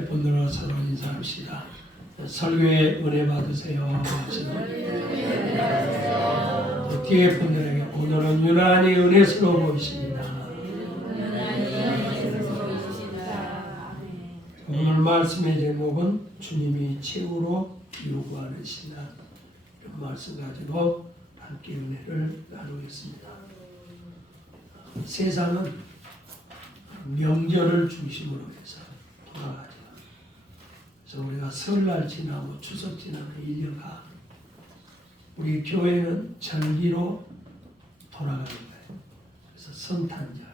옆에 분들과 서로 인사합시다. 설교에 은혜 받으세요. 뒤에 분들에게 오늘은 유난히 은혜스러워 보이십니다. 오늘 말씀의 제목은 주님이 최후로 요구하는 신앙, 이런 말씀 가지고 함께 은혜를 나누겠습니다. 세상은 명절을 중심으로 해서 돌아가죠. 그래서 우리가 설날 지나고 추석 지나고 1년간 우리 교회는 절기로 돌아가는 거예요. 그래서 성탄절,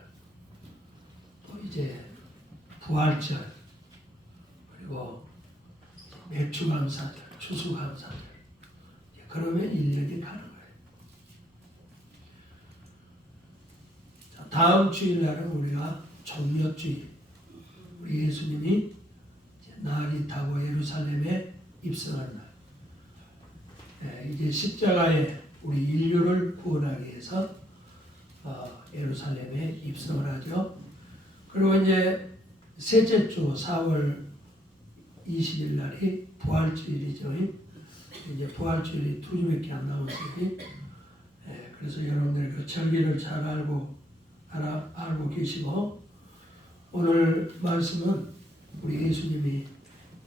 또 이제 부활절, 그리고 맥주감사절, 추수감사절. 그러면 1년이 가는 거예요. 자, 다음 주일날은 우리가 종려주일, 우리 예수님이 날이 타고 예루살렘에 입성하는 날. 이제 십자가에 우리 인류를 구원하기 위해서 예루살렘에 입성을 하죠. 그리고 이제 셋째 주 4월 20일 날이 부활주일이죠. 이제 부활주일이 2주밖에 안 남았으니, 그래서 여러분들 그 절기를 잘 알고 계시고, 오늘 말씀은 우리 예수님이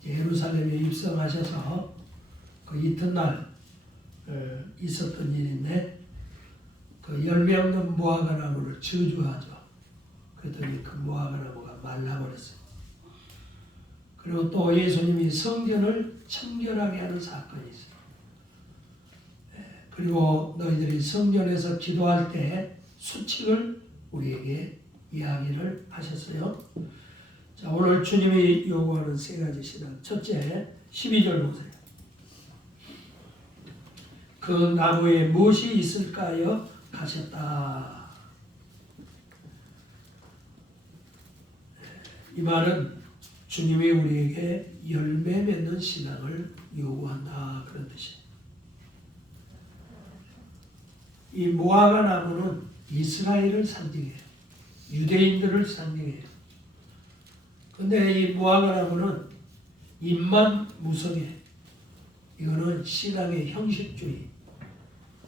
예루살렘에 입성하셔서 그 이튿날 있었던 일인데, 그 열매 없는 무화과 나무를 저주하죠. 그랬더니 그 무화과 나무가 말라버렸어요. 그리고 또 예수님이 성전을 청결하게 하는 사건이 있어요. 그리고 너희들이 성전에서 기도할 때 수칙을 우리에게 이야기를 하셨어요. 자, 오늘 주님이 요구하는 세 가지 신앙. 첫째, 12절 보세요. 그 나무에 무엇이 있을까요? 가셨다. 이 말은 주님이 우리에게 열매 맺는 신앙을 요구한다, 그런 뜻이에요. 이 무화과 나무는 이스라엘을 상징해요. 유대인들을 상징해요. 근데 이 무화과 나무는 입만 무성해. 이거는 신앙의 형식주의,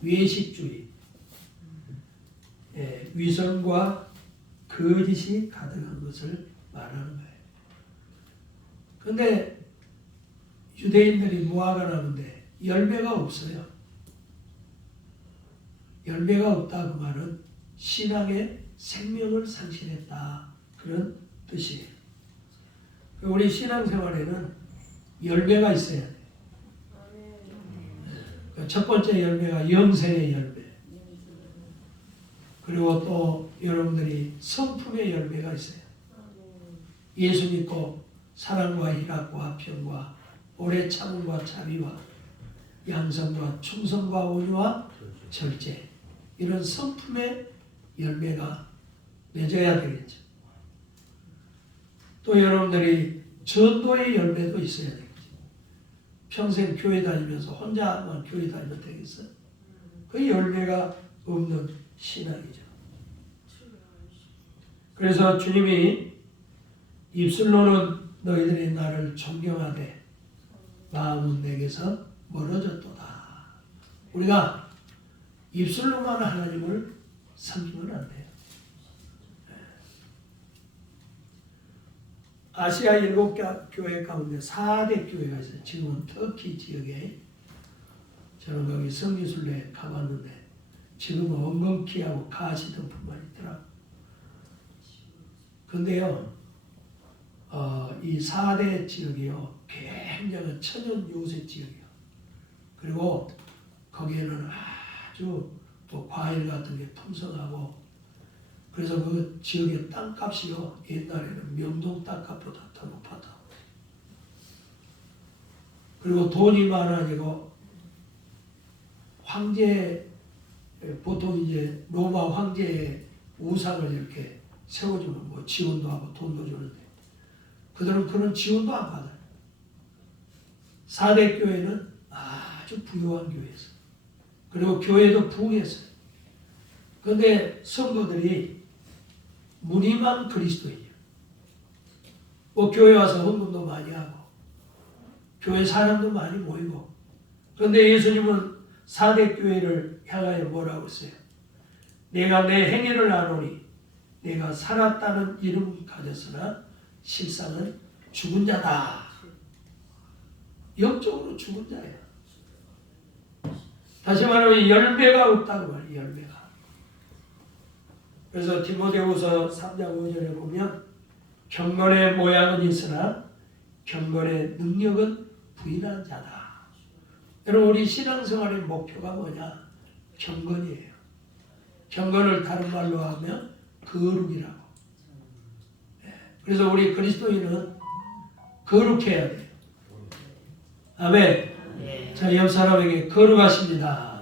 외식주의, 위선과 거짓이 가득한 것을 말하는 거예요. 근데 유대인들이 무화과 나무인데 열매가 없어요. 열매가 없다 그 말은 신앙의 생명을 상실했다, 그런 뜻이에요. 우리 신앙생활에는 열매가 있어야 돼요. 첫 번째 열매가 영생의 열매. 그리고 또 여러분들이 성품의 열매가 있어요. 예수 믿고 사랑과 희락과 평과 오래 참음과 자비와 양성과 충성과 온유와 절제, 이런 성품의 열매가 맺어야 되겠죠. 또 여러분들이 전도의 열매도 있어야 되겠죠. 평생 교회 다니면서 혼자만 교회 다니면 되겠어요? 그 열매가 없는 신앙이죠. 그래서 주님이 입술로는 너희들이 나를 존경하되 마음은 내게서 멀어졌도다. 우리가 입술로만 하나님을 섬기면 안 돼요. 아시아 7교회 가운데 4대 교회가 있어요. 지금은 터키 지역에. 저는 거기 성지순례 가봤는데 지금은 엉겅퀴하고 가시 등뿐만 있더라고요. 근데요, 이 4대 지역이요, 굉장한 천연 요새 지역이요. 그리고 거기에는 아주 또 과일 같은 게 풍성하고, 그래서 그 지역의 땅값이요, 옛날에는 명동 땅값보다 더 높았다. 그리고 돈이 많아지고 황제, 보통 이제 로마 황제의 우상을 이렇게 세워주면 뭐 지원도 하고 돈도 주는데, 그들은 그런 지원도 안 받아요. 4대 교회는 아주 부유한 교회였어요. 그리고 교회도 부흥했어요. 그런데 성도들이 무늬만 그리스도인이에요. 뭐 교회 와서 헌금도 많이 교회 사람도 많이 모이고. 그런데 예수님은 4대 교회를 향하여 뭐라고 했어요? 내가 내 행위를 아노니 내가 살았다는 이름은 가졌으나 실상은 죽은 자다. 영적으로 죽은 자예요. 다시 말하면 열매가 없다고 말이에요. 열매가. 그래서 디모데후서 3장 5절에 보면 경건의 모양은 있으나 경건의 능력은 부인한 자다. 여러분 우리 신앙생활의 목표가 뭐냐? 경건이에요. 경건을 다른 말로 하면 거룩이라고. 그래서 우리 그리스도인은 거룩해야 돼요. 아멘. 자, 옆 사람에게 거룩하십니다.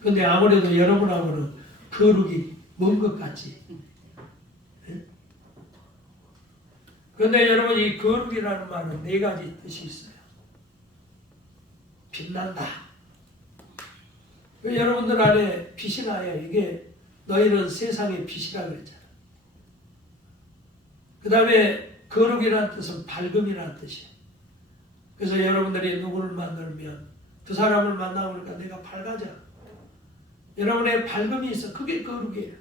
근데 아무래도 여러분하고는 거룩이 먼 것 같지. 그런데 여러분 이 거룩이라는 말은 네 가지 뜻이 있어요. 빛난다. 여러분들 안에 빛이 나야 이게 너희는 세상의 빛이라 그랬잖아. 그 다음에 거룩이라는 뜻은 밝음이라는 뜻이에요. 그래서 여러분들이 누구를 만나면 그 사람을 만나보니까 내가 밝아져. 여러분의 밝음이 있어. 그게 거룩이에요.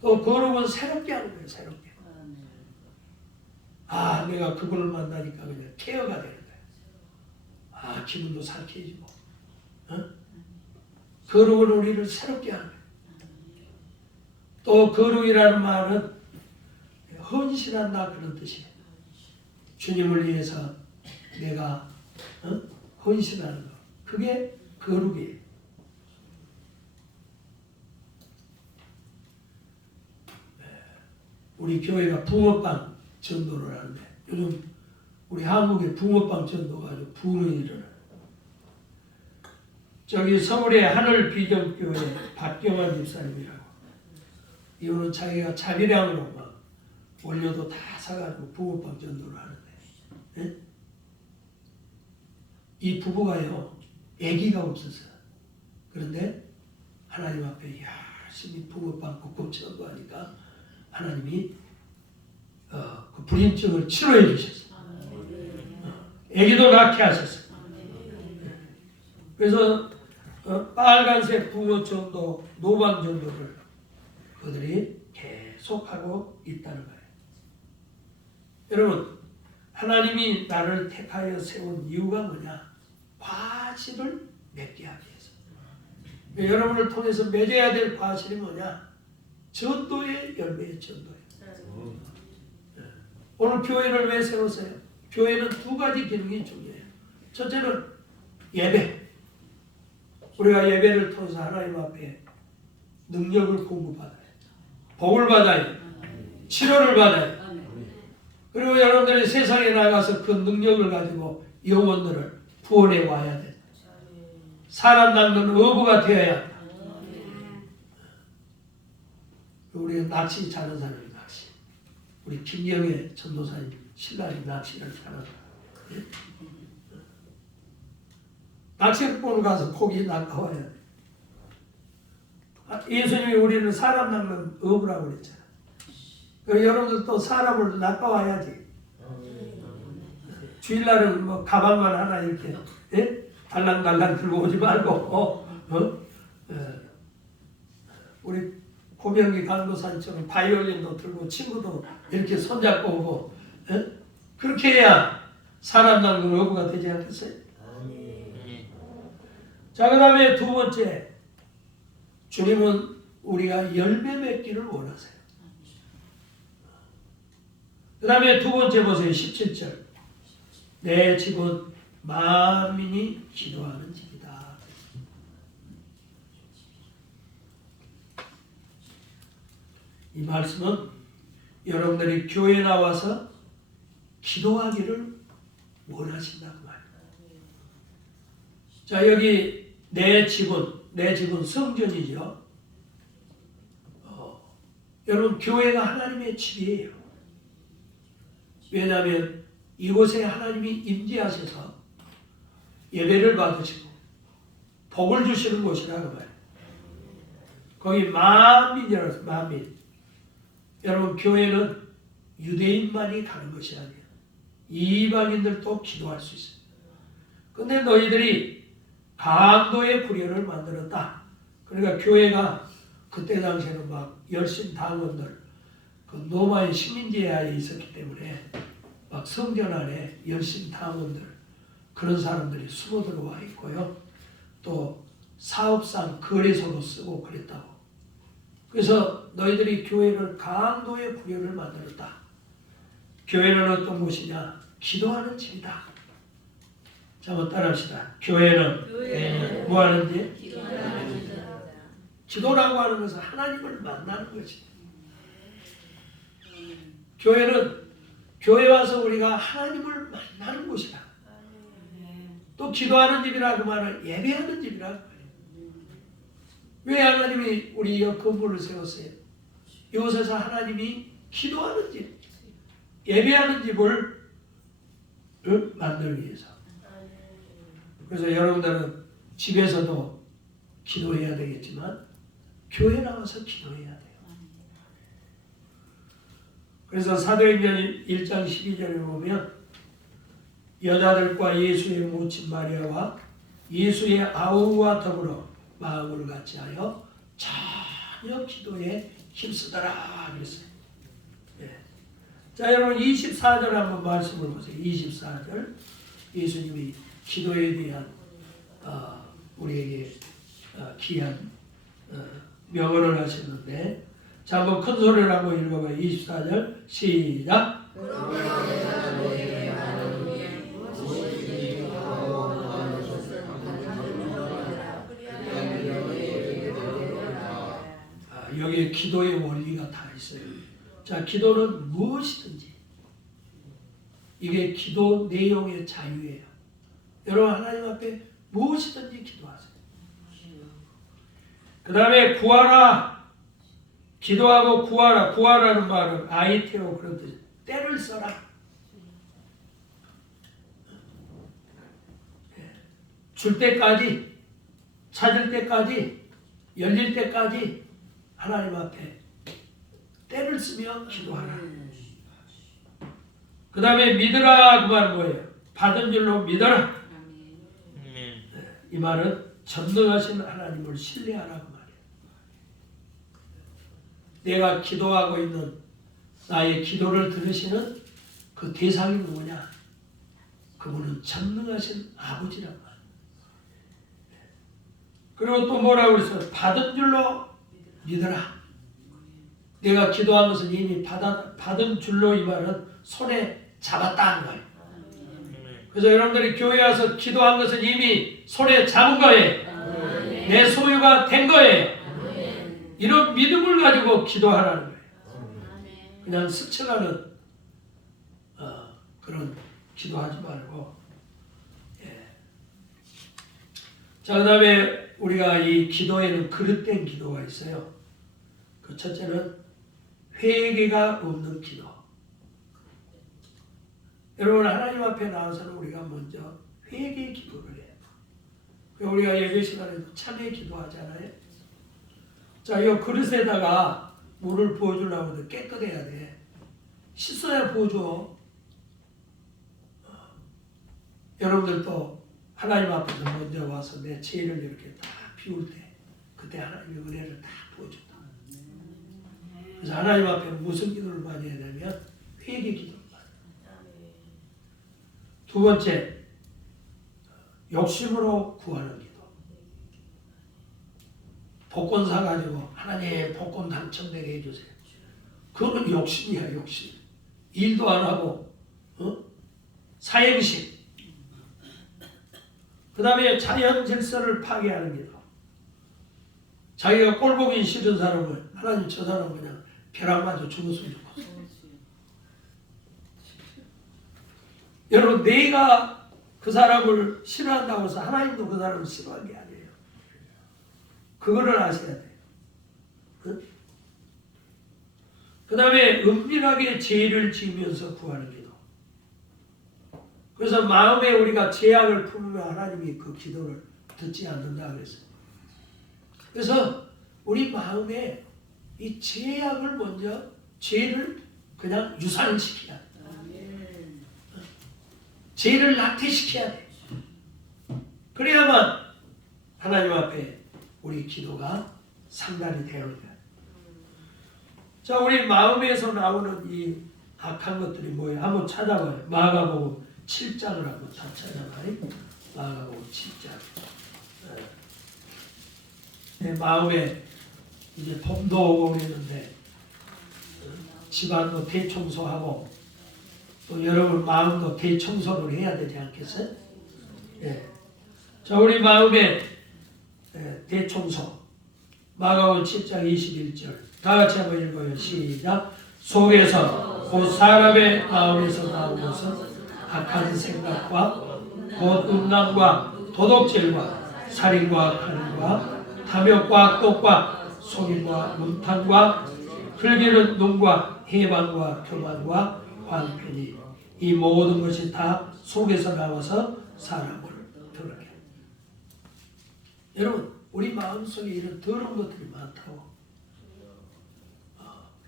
또 거룩은 새롭게 하는 거예요. 새롭게. 아, 내가 그걸 만나니까 그냥 케어가 되는 거예요. 아, 기분도 상쾌해지고. 어? 거룩은 우리를 새롭게 하는 거예요. 또 거룩이라는 말은 헌신한다 그런 뜻이에요. 주님을 위해서 내가 헌신하는 거. 그게 거룩이에요. 우리 교회가 붕어빵 전도를 하는데 요즘 우리 한국의 붕어빵 전도가 아주 붐이 일어나요. 저기 서울의 하늘비전교회 박경환 집사님이라고 이분은 자기가 자비량으로 막 원료도 다 사가지고 붕어빵 전도를 하는데 네? 이 부부가요 아기가 없었어요. 그런데 하나님 앞에 열심히 붕어빵 국금 전도하니까 하나님이 그 불임증을 치료해 주셨어요. 아기도 낳게 하셨어요. 그래서 빨간색 붕어 전도, 노방 전도를 그들이 계속하고 있다는 거예요. 여러분, 하나님이 나를 택하여 세운 이유가 뭐냐? 과실을 맺게 하기 위해서. 여러분을 통해서 맺어야 될 과실이 뭐냐? 전도의 열매의 전도예요. 오늘 교회를 왜 세웠어요? 교회는 두 가지 기능이 중요해요. 첫째는 예배. 우리가 예배를 통해서 하나님 앞에 능력을 공급받아요. 복을 받아요. 치료를 받아요. 그리고 여러분들이 세상에 나가서 그 능력을 가지고 영혼들을 구원해 와야 돼요. 사람 낚는 어부가 되어야 합니다. 우리 낚시 잘하는 사람이 낚시. 우리 김경애 전도사님 신랑이 낚시를 잘하는 사람. 낚시를 보러 가서 고기 낚아와야 돼. 예수님이 우리는 사람 낚는 어부라고 그랬잖아. 여러분들 또 사람을 낚아와야지. 주일날은 뭐 가방만 하나 이렇게 달랑달랑 들고 오지 말고 우리 고명기 강도사님처럼 바이올린도 들고 친구도 이렇게 손잡고 오고 그렇게 해야 사람 낚는 어부가 되지 않겠어요? 자, 그 다음에 두 번째, 주님은 우리가 열매 맺기를 원하세요. 그 다음에 두 번째 보세요. 17절. 내 집은 만민이 기도하는 집이다. 이 말씀은 여러분들이 교회에 나와서 기도하기를 원하신다는 말이에요. 자, 여기 내 집은 성전이죠. 여러분 교회가 하나님의 집이에요. 왜냐하면 이곳에 하나님이 임재하셔서 예배를 받으시고 복을 주시는 곳이라고 말이에요. 거기 만민이라서 만민. 여러분 교회는 유대인만이 가는 것이 아니에요. 이방인들도 기도할 수 있어요. 근데 너희들이 강도의 불효를 만들었다. 그러니까 교회가 그때 당시에는 막 열심 당원들, 그 로마의 식민지하에 있었기 때문에 막 성전 안에 열심 당원들, 그런 사람들이 숨어 들어와 있고요. 또 사업상 거래소도 쓰고 그랬다고. 그래서 너희들이 교회를 강도의 불효를 만들었다. 교회는 어떤 곳이냐? 기도하는 집이다. 자, 한번 따라합시다. 교회는 뭐 하는지? 기도라고 하는 것은 하나님을 만나는 것이다. 교회는 교회 와서 우리가 하나님을 만나는 곳이다. 또 기도하는 집이라 그 말은 예배하는 집이라. 왜 하나님이 우리 건물을 세웠어요? 이곳에서 하나님이 기도하는 집, 예배하는 집을 만들기 위해서. 그래서 여러분들은 집에서도 기도해야 되겠지만 교회 나와서 기도해야 돼요. 그래서 사도행전 1장 12절에 보면 여자들과 예수의 모친 마리아와 예수의 아우와 더불어 마음을 같이하여 전혀 기도에 힘쓰더라 그랬어요. 네. 자, 여러분 24절 한번 말씀을 보세요. 24절 예수님이 기도에 대한 우리에게 귀한 명언을 하셨는데, 자, 한번 큰 소리를 한번 읽어봐요. 24절 시작. 여기에 기도의 원리가 다 있어요. 자, 기도는 무엇이든지 이게 기도 내용의 자유예요. 여러분 하나님 앞에 무엇이든지 기도하세요. 그 다음에 구하라. 기도하고 구하라. 구하라는 말은 아이테오 그런 뜻이에요. 때를 써라. 줄 때까지, 찾을 때까지, 열릴 때까지 하나님 앞에 때를 쓰며 기도하라. 그 다음에 믿으라 그 말은 뭐예요? 받은 줄로 믿어라. 이 말은 전능하신 하나님을 신뢰하라 그 말이에요. 내가 기도하고 있는 나의 기도를 들으시는 그 대상이 누구냐? 그분은 전능하신 아버지란 말이에요. 그리고 또 뭐라고 그랬어요? 받은 줄로 믿어라. 내가 기도한 것은 이미 받은 줄로, 이 말은 손에 잡았다는 거예요. 그래서 여러분들이 교회 와서 기도한 것은 이미 손에 잡은 거예요. 내 소유가 된 거예요. 이런 믿음을 가지고 기도하라는 거예요. 그냥 스쳐가는 그런 기도하지 말고. 예. 자, 그 다음에 우리가 이 기도에는 그릇된 기도가 있어요. 그 첫째는 회개가 없는 기도. 여러분 하나님 앞에 나와서는 우리가 먼저 회개 기도를 해요. 우리가 예배 시간에도 참회 기도하잖아요. 자, 이 그릇에다가 물을 부어주려고 해도 깨끗해야 돼. 씻어야 부어줘. 여러분들도 하나님 앞에서 먼저 와서 내 죄를 이렇게 다 비울 때 그때 하나님의 은혜를 다 부어준다. 그래서 하나님 앞에 무슨 기도를 많이 해야 되냐면 회개 기도를 많이 해요. 두 번째, 욕심으로 구하는 기도. 복권 사가지고 하나님 복권 당첨되게 해주세요. 그거는 욕심이야, 욕심. 일도 안 하고 사행식. 그 다음에 자연 질서를 파괴하는 기도. 자기가 꼴보기 싫은 사람을 하나님 저 사람 그냥 벼락 맞아 죽었으면 좋겠어. 여러분 내가 그 사람을 싫어한다고 해서 하나님도 그 사람을 싫어한 게 아니에요. 그거를 아셔야 돼요. 그 다음에 은밀하게 죄를 지으면서 구하는 기도. 그래서 마음에 우리가 죄악을 품으면 하나님이 그 기도를 듣지 않는다 그랬어요. 그래서 우리 마음에 이 죄악을 먼저, 죄를 그냥 유산시켜야 돼. 죄를 낙태시켜야 돼. 그래야만 하나님 앞에 우리 기도가 상달이 되는 거야. 자, 우리 마음에서 나오는 이 악한 것들이 뭐예요? 한번 찾아봐요. 마가복음 7장을 한번 다 찾아봐요. 마가복음 7장. 내 마음에 이제 봄도 오고 그랬는데 집안도 대청소하고 또 여러분 마음도 대청소를 해야 되지 않겠어요? 예. 자, 우리 마음의 대청소. 마가복음 7장 21절. 다 같이 한번 읽어요. 시작. 속에서 곧 사람의 마음에서 나오는 것은 악한 생각과 곧 음란과 도둑질과 살인과 간음과 탐욕과 악독과 속임과 문탄과 흘기는 눈과 해방과 교만과 광편이 이 모든 것이 다 속에서 나와서 사람을 드러내. 여러분, 우리 마음속에 이런 더러운 것들이 많다고.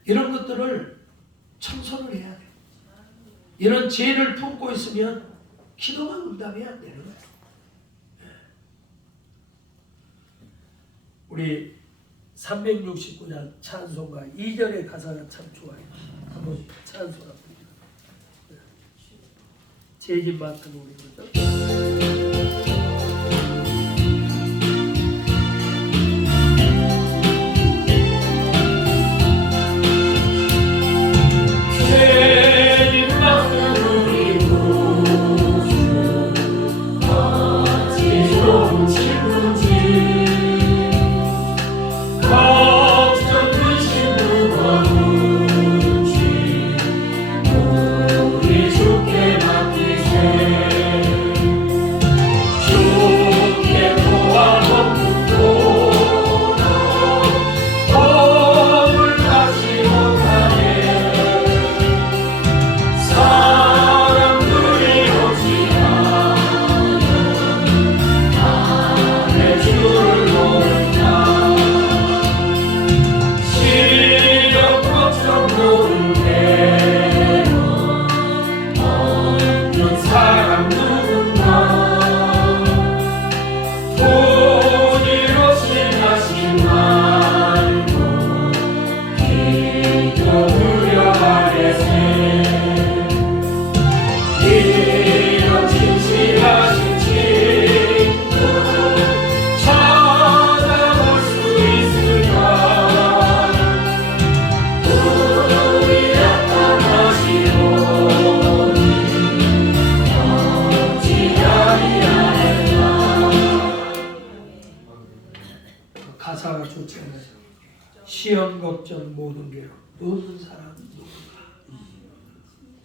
이런 것들을 청소를 해야 돼. 이런 죄를 품고 있으면 기도가 응답이 안 되는 거예요. 우리 369장 찬송가 2절의 가사가 참 좋아요. 한번 찬송합니다. 제집 맡은 우리 거죠. 가사가 좋잖아요. 시험 걱정 모든 게 없는 사람은 누군가.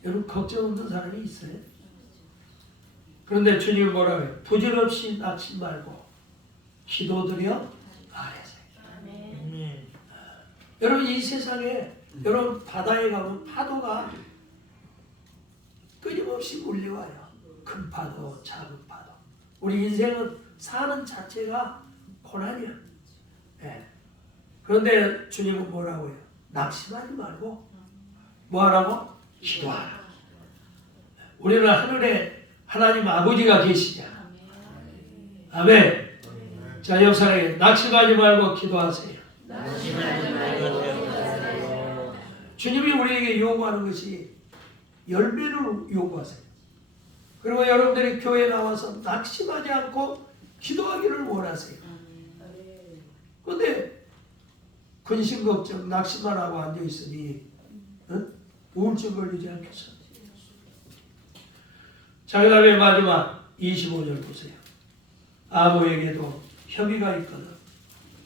여러분 걱정 없는 사람이 있어요? 그런데 주님은 뭐라고 해요? 부질없이 낙심 말고 기도드려 아뢰세요. 여러분 이 세상에 여러분 바다에 가면 파도가 끊임없이 몰려와요. 큰 파도, 작은 파도. 우리 인생은 사는 자체가 고난이야. 네. 그런데 주님은 뭐라고 해요? 낙심하지 말고 뭐 하라고? 기도하라. 우리는 하늘에 하나님 아버지가 계시냐. 아멘. 자, 옆 사람에게 낙심하지 말고 기도하세요. 주님이 우리에게 요구하는 것이 열매를 요구하세요. 그리고 여러분들이 교회에 나와서 낙심하지 않고 기도하기를 원하세요. 그런데 근심 걱정 낙심만 하고 앉아있으니 우울증 걸리지 않겠어? 자, 그 다음에 마지막 25절 보세요. 아무에게도 협의가 있거든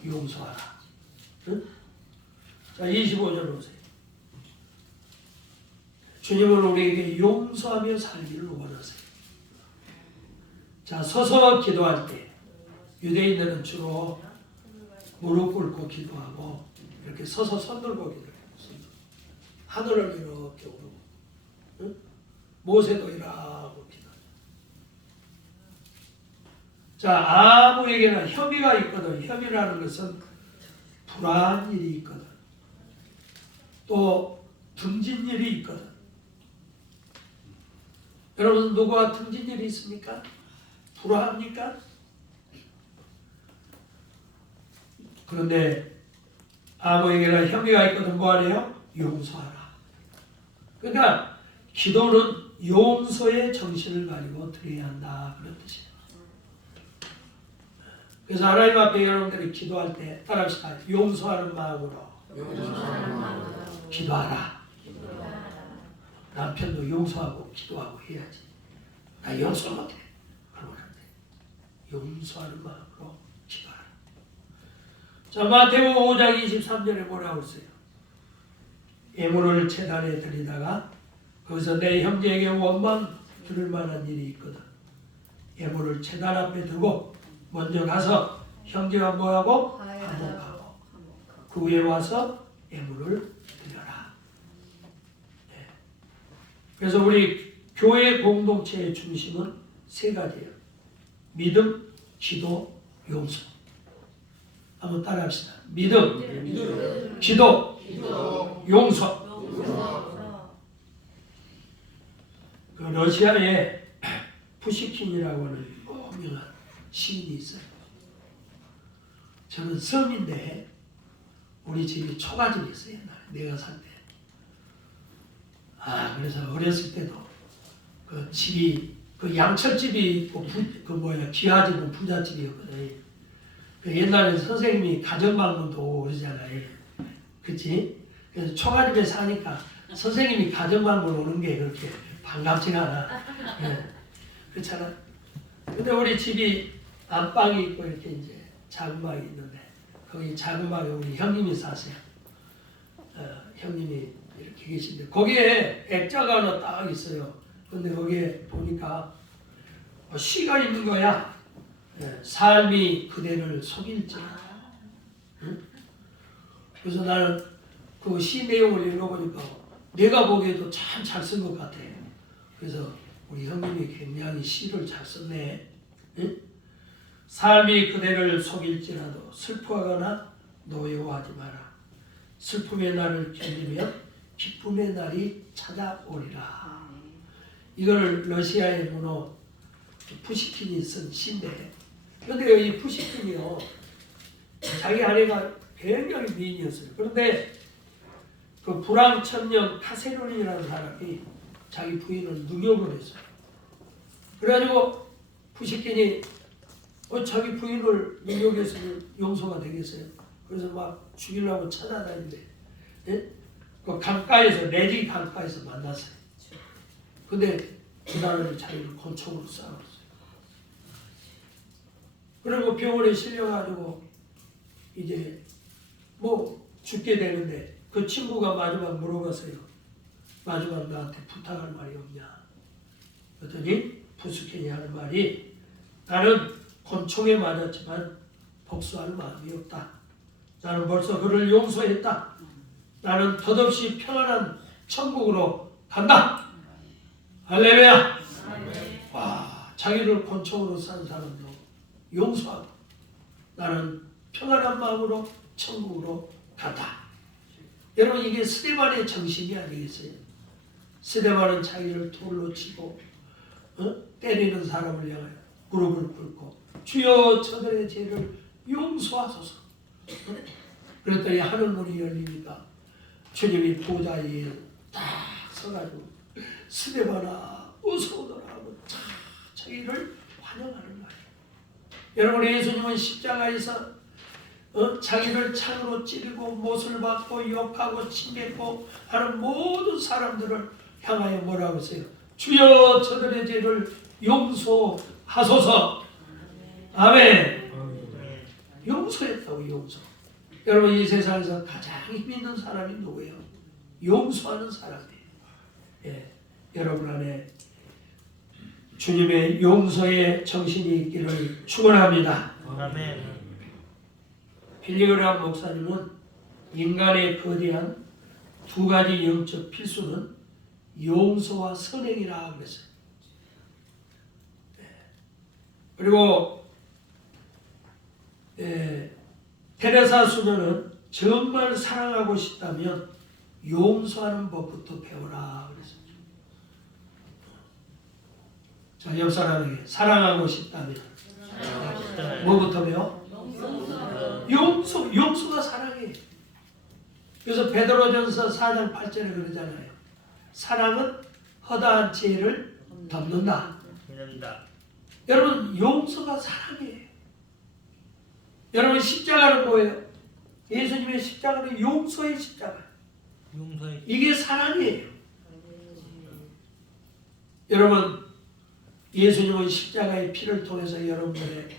용서하라. 자, 25절 보세요. 주님은 우리에게 용서하며 살기를 원하세요. 자, 서서 기도할 때 유대인들은 주로 무릎 꿇고 기도하고 이렇게 서서 손 들고 기도해요. 하늘을 이렇게 오르고, 응? 모세도 이라고 기도해요. 자, 아무에게나 협의가 있거든. 협의라는 것은 불안한 일이 있거든. 또 등진일이 있거든. 여러분 누구와 등진일이 있습니까? 불화합니까? 그런데 아무에게나 형제가 있거든 뭐하래요? 용서하라. 그러니까 기도는 용서의 정신을 가지고 드려야 한다 그런 뜻이에요. 그래서 하나님 앞에 여러분들이 기도할 때 따라합시다. 용서하는 마음으로 기도하라. 남편도 용서하고 기도하고 해야지. 나 용서 못해. 그러면 안 돼. 용서하는 마음으로 기도하라. 자, 마태복음 5장 23절에 뭐라고 했어요? 예물을 제단에 드리다가 거기서 내 형제에게 원망 들을 만한 일이 있거든. 예물을 제단 앞에 두고 먼저 가서 형제가 뭐하고? 화목하고 그 후에 와서 예물을 드려라. 네. 그래서 우리 교회 공동체의 중심은 세 가지예요. 믿음, 기도, 용서. 한번 따라합시다. 믿음, 기도, 용서. 그 러시아에 푸시킨이라고 하는 유명한 시인이 있어요. 저는 섬인데 우리 집이 초가집이 있어요. 옛날에 내가 살 때. 그래서 어렸을 때도 그 집이 그 양철집이 있고 기와집은 부잣집이었거든. 그 옛날에 선생님이 가정방문도 오고 그러잖아요. 그치? 그래서 초가집에 사니까 선생님이 가정방문 오는 게 그렇게 반갑지가 않아. 네. 그렇잖아. 근데 우리 집이 안방이 있고 이렇게 이제 자그막이 있는데 거기 자그막에 우리 형님이 사세요. 형님이 이렇게 계신데 거기에 액자가 하나 딱 있어요. 근데 거기에 보니까 시가 있는 거야. 삶이 그대를 속일지. 응? 그래서 나는 그 시 내용을 읽어보니까 내가 보기에도 참 잘 쓴 것 같아. 그래서 우리 형님이 굉장히 시를 잘 썼네. 응? 삶이 그대를 속일지라도 슬퍼하거나 노여워하지 마라. 슬픔의 날을 견디면 기쁨의 날이 찾아오리라. 이거를 러시아의 문호 푸시킨이 쓴 시인데, 그런데 이 푸시킨이요 자기 아내가 굉장히 미인이었어요. 그런데 그 불황 천령 카세론이라는 사람이 자기 부인을 능욕을 했어요. 그래가지고 푸시킨이 자기 부인을 능욕했으면 용서가 되겠어요. 그래서 막 죽이려고 찾아다니는데, 예? 그 강가에서 레지 강가에서 만났어요. 근데 그날은 자기를 권총으로 쏴놨어요. 그리고 병원에 실려가지고 이제 뭐 죽게 되는데 그 친구가 마지막 물어봤어요. 마지막 나한테 부탁할 말이 없냐? 그랬더니 푸시킨이 하는 말이 나는 권총에 맞았지만 복수할 마음이 없다. 나는 벌써 그를 용서했다. 나는 덧없이 평안한 천국으로 간다. 할렐루야. 와, 자기를 권총으로 싼 사람도 용서하고 나는 평안한 마음으로 천국으로 간다. 여러분 이게 스데반의 정신이 아니겠어요? 스데반은 자기를 돌로 치고 때리는 사람을 향하여 무릎을 꿇고 주여 저들의 죄를 용서하소서. 그랬더니 하늘문이 열리니까 주님이 보좌 위에 딱 서가지고 스데반아 어서 오너라 하고 자기를 환영하는 말이에요. 여러분 예수님은 십자가에서 자기를 창으로 찌르고 못을 받고 욕하고 침뱉고 하는 모든 사람들을 향하여 뭐라고 했어요? 주여 저들의 죄를 용서하소서. 아멘. 용서했다고. 용서. 여러분 이 세상에서 가장 힘 있는 사람이 누구예요? 용서하는 사람이에요. 예, 여러분 안에 주님의 용서의 정신이 있기를 축원합니다. 아멘. 빌리그람 목사님은 인간의 거대한 두 가지 영적 필수는 용서와 선행이라 그랬어요. 그리고 테레사 수녀는 정말 사랑하고 싶다면 용서하는 법부터 배워라 그랬어요. 자, 옆 사람에게 사랑하고 싶다면 뭐부터 배워? 용서가 사랑이에요. 그래서 베드로전서 4장 8절에 그러잖아요. 사랑은 허다한 죄를 덮는다. 여러분, 용서가 사랑이에요. 여러분, 십자가는 뭐예요? 예수님의 십자가는 용서의 십자가. 이게 사랑이에요. 여러분, 예수님은 십자가의 피를 통해서 여러분들의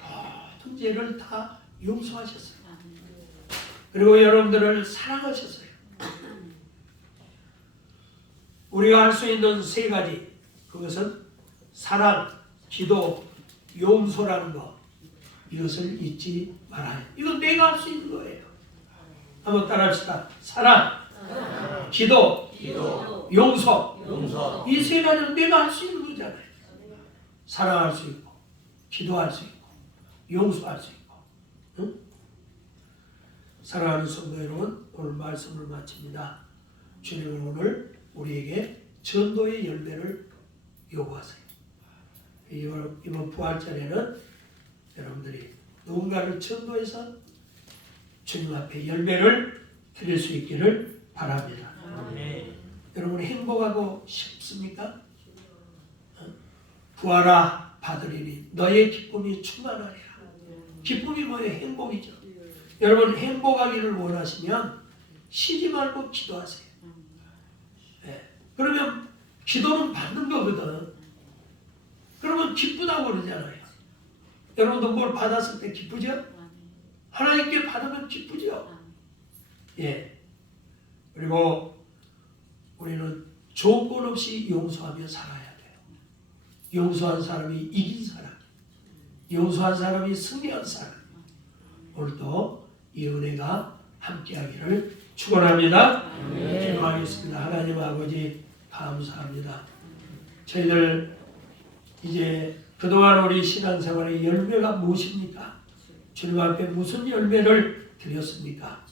모든 죄를 다 용서하셨어요. 그리고 여러분들을 사랑하셨어요. 우리가 할 수 있는 세 가지, 그것은 사랑, 기도, 용서라는 것, 이것을 잊지 말아요. 이건 내가 할 수 있는 거예요. 한번 따라합시다. 사랑, 기도, 용서. 이 세 가지는 내가 할 수 있는 거잖아요. 사랑할 수 있고, 기도할 수 있고, 용서할 수 있고. 응? 사랑하는 성도 여러분, 오늘 말씀을 마칩니다. 주님은 오늘 우리에게 전도의 열매를 요구하세요. 이번 부활절에는 여러분들이 누군가를 전도해서 주님 앞에 열매를 드릴 수 있기를 바랍니다. 여러분, 행복하고 싶습니까? 구하라 받으리니 너의 기쁨이 충만하리라. 기쁨이 뭐예요? 행복이죠. 여러분, 행복하기를 원하시면 쉬지 말고 기도하세요. 네. 그러면 기도는 받는 거거든. 그러면 기쁘다고 그러잖아요. 여러분도 뭘 받았을 때 기쁘죠? 하나님께 받으면 기쁘죠? 예. 그리고 우리는 조건 없이 용서하며 살아야 돼요. 용서한 사람이 이긴 사람, 용서한 사람이 승리한 사람. 오늘도 이 은혜가 함께하기를 축원합니다. 기도하겠습니다. 하나님 아버지 감사합니다. 저희들 이제 그동안 우리 신앙생활의 열매가 무엇입니까? 주님 앞에 무슨 열매를 드렸습니까?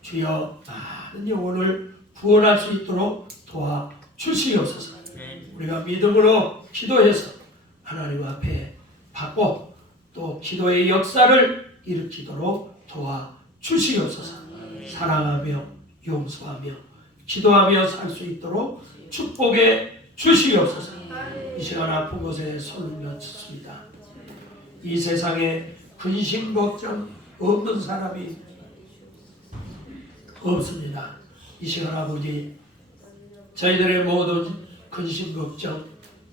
주여, 많은 영혼을 구원할 수 있도록 도와주시옵소서. 우리가 믿음으로 기도해서 하나님 앞에 받고 또 기도의 역사를 일으키도록 도와주시옵소서. 사랑하며 용서하며 기도하며 살 수 있도록 축복해 주시옵소서. 이 시간 아픈 곳에 손을 놓습니다. 이 세상에 근심 걱정 없는 사람이 없습니다. 이 시간 아버지, 저희들의 모든 근심 걱정,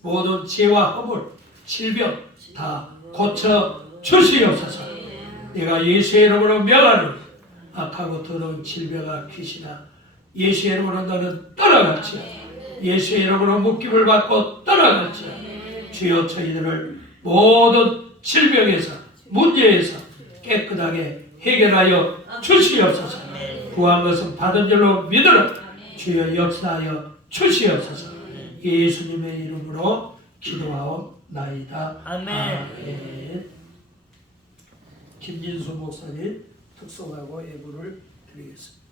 모든 죄와 허물, 질병 다 고쳐 주시옵소서. 내가 예수의 이름으로 명하는 악하고 더러운 질병아 귀신아, 예수의 이름으로 너는 떠나갈지어다. 예수의 이름으로 묶임을 받고 떠나갈지어다. 주여, 저희들을 모든 질병에서 문제에서 깨끗하게 해결하여 주시옵소서. 구한 것은 받은 줄로 믿으라. 주여, 역사하여 주시옵소서. 예수님의 이름으로 기도하옵나이다. 아멘. 김진수 목사님 특송하고 예물을 드리겠습니다.